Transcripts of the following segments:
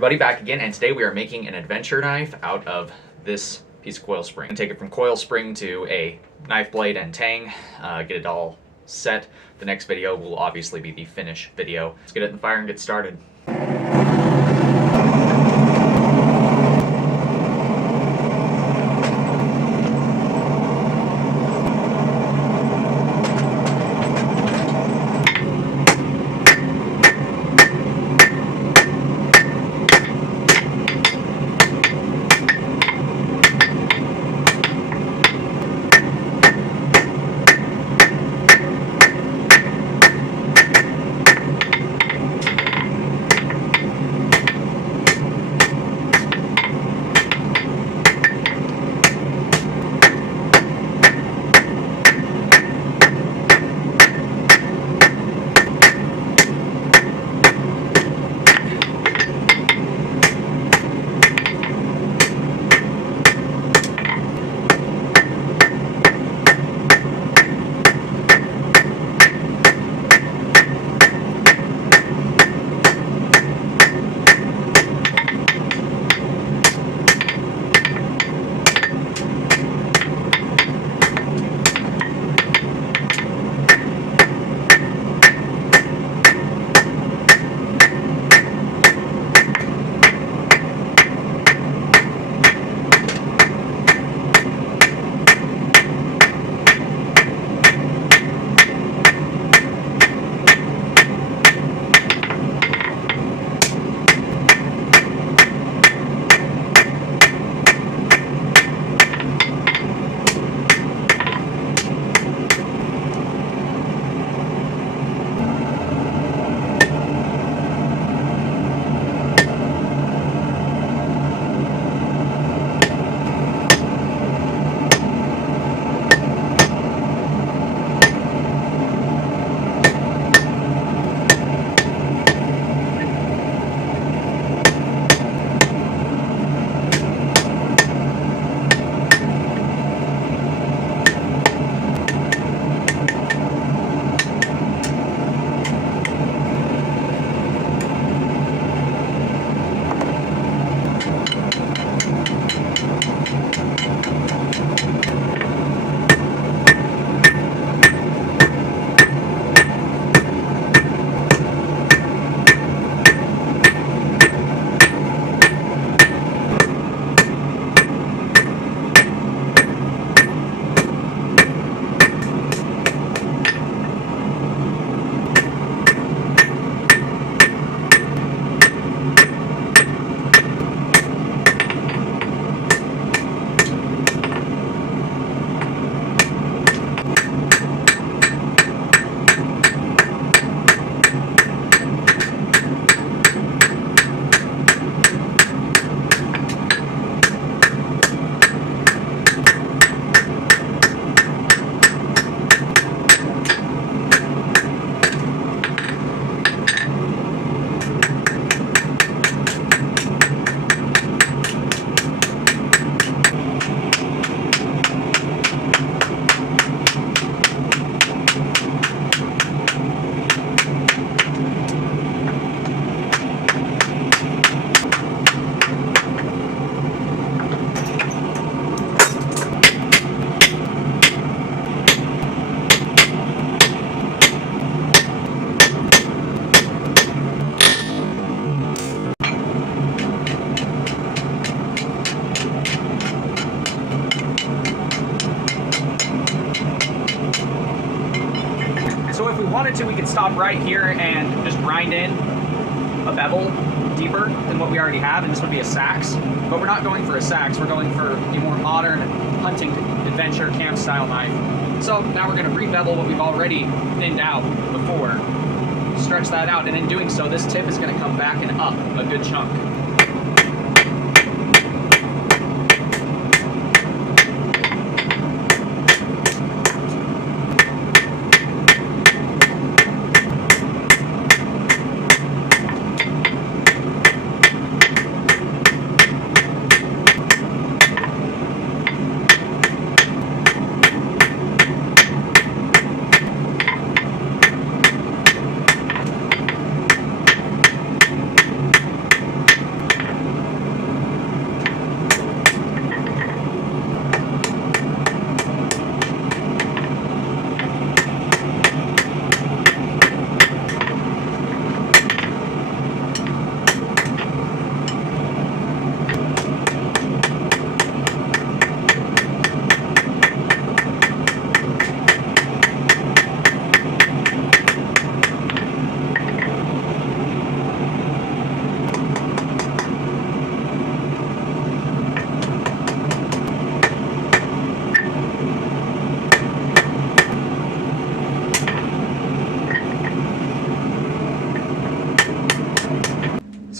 everybody, back again, and today we are making an adventure knife out of this piece of coil spring. Take it from coil spring to a knife blade and tang, get it all set. The next video will obviously be the finish video. Let's get it in the fire and get started. So if we wanted to, we could stop right here and just grind in a bevel deeper than what we already have, and this would be a sax. But we're not going for a sax, we're going for a more modern hunting adventure camp style knife. So now we're going to re-bevel what we've already thinned out before, stretch that out, and in doing so, this tip is going to come back and up a good chunk.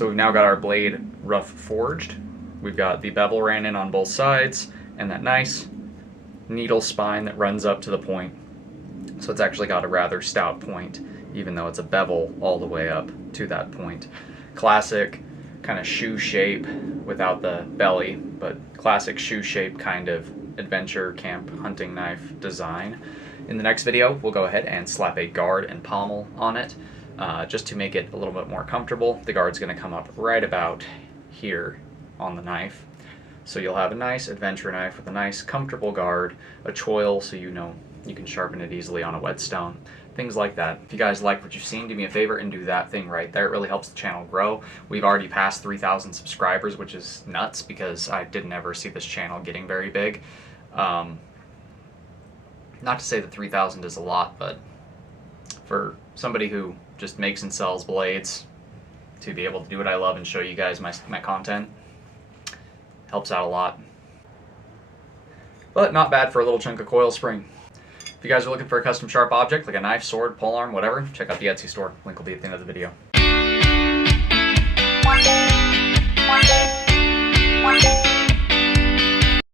So we've now got our blade rough forged. We've got the bevel ran in on both sides and that nice needle spine that runs up to the point. So it's actually got a rather stout point, even though it's a bevel all the way up to that point. Classic kind of shoe shape without the belly, but classic shoe shape kind of adventure camp hunting knife design. In the next video, we'll go ahead and slap a guard and pommel on it, just to make it a little bit more comfortable. The guard's going to come up right about here on the knife. So you'll have a nice adventure knife with a nice comfortable guard, a choil so you know you can sharpen it easily on a whetstone, things like that. If you guys like what you've seen, do me a favor and do that thing right there. It really helps the channel grow. We've already passed 3,000 subscribers, which is nuts because I didn't ever see this channel getting very big. Not to say that 3,000 is a lot, but for somebody who just makes and sells blades, to be able to do what I love and show you guys my content, helps out a lot. But not bad for a little chunk of coil spring. If you guys are looking for a custom sharp object, like a knife, sword, polearm, whatever, check out the Etsy store. Link will be at the end of the video.